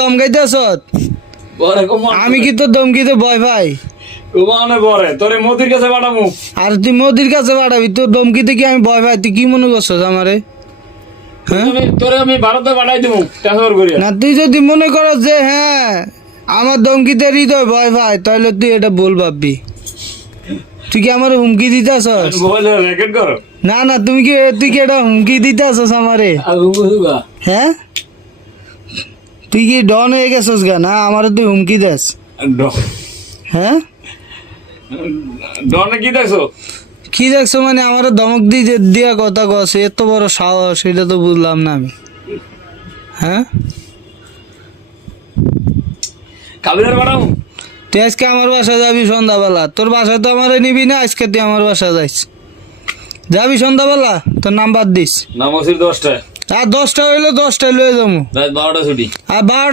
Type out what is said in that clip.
দমকাইতেছ? আমি কি তোর দমকিতে ভয় পাই? তোরে মোদির কাছে পাঠাবো। আর তুই মোদির কাছে পাঠাবি? তোর দমকিতে কি আমি ভয় পাই? তুই কি মনে করছস আমারে? হ্যাঁ, তোরে আমি ভারতে পাঠাই দেবো ট্রান্সফার করে। না তুই যদি মনে করস যে হ্যাঁ আমার দমকিতে হৃদয় ভয় পাই, তাহলে তুই এটা বল ভাববি। তুই কি আমার হুমকি দিতেছস? মোবাইলে রেকর্ড করো। না না, তুই কি এটা হুমকি দিতেছস আমারে? হ্যাঁ, তুই কি ডন হয়ে গেছস গা? না আমারে তুই হুমকি দেস? হ্যাঁ, ডনে কি দেখছো? কি দেখছো মানে? আমার ধমক দিয়া কথা কস, এত বড় সাহস, এটা তো বুঝলাম না আমি। হ্যাঁ, কাবিনের পাঠাবো। তুই আজকে আমার বাসায় যাবি সন্ধ্যাবেলা। তোর বাসায় তো আমার নিবি না, আজকে তুই আমার বাসায় যাইস। যাবি সন্ধ্যাবেলা, তোর নাম্বার দিস। নাম হচ্ছে 10টায়। আর 10টা হইলো 10টায় লয়ে যাবো। রাত 12টা ছুটি। আর 12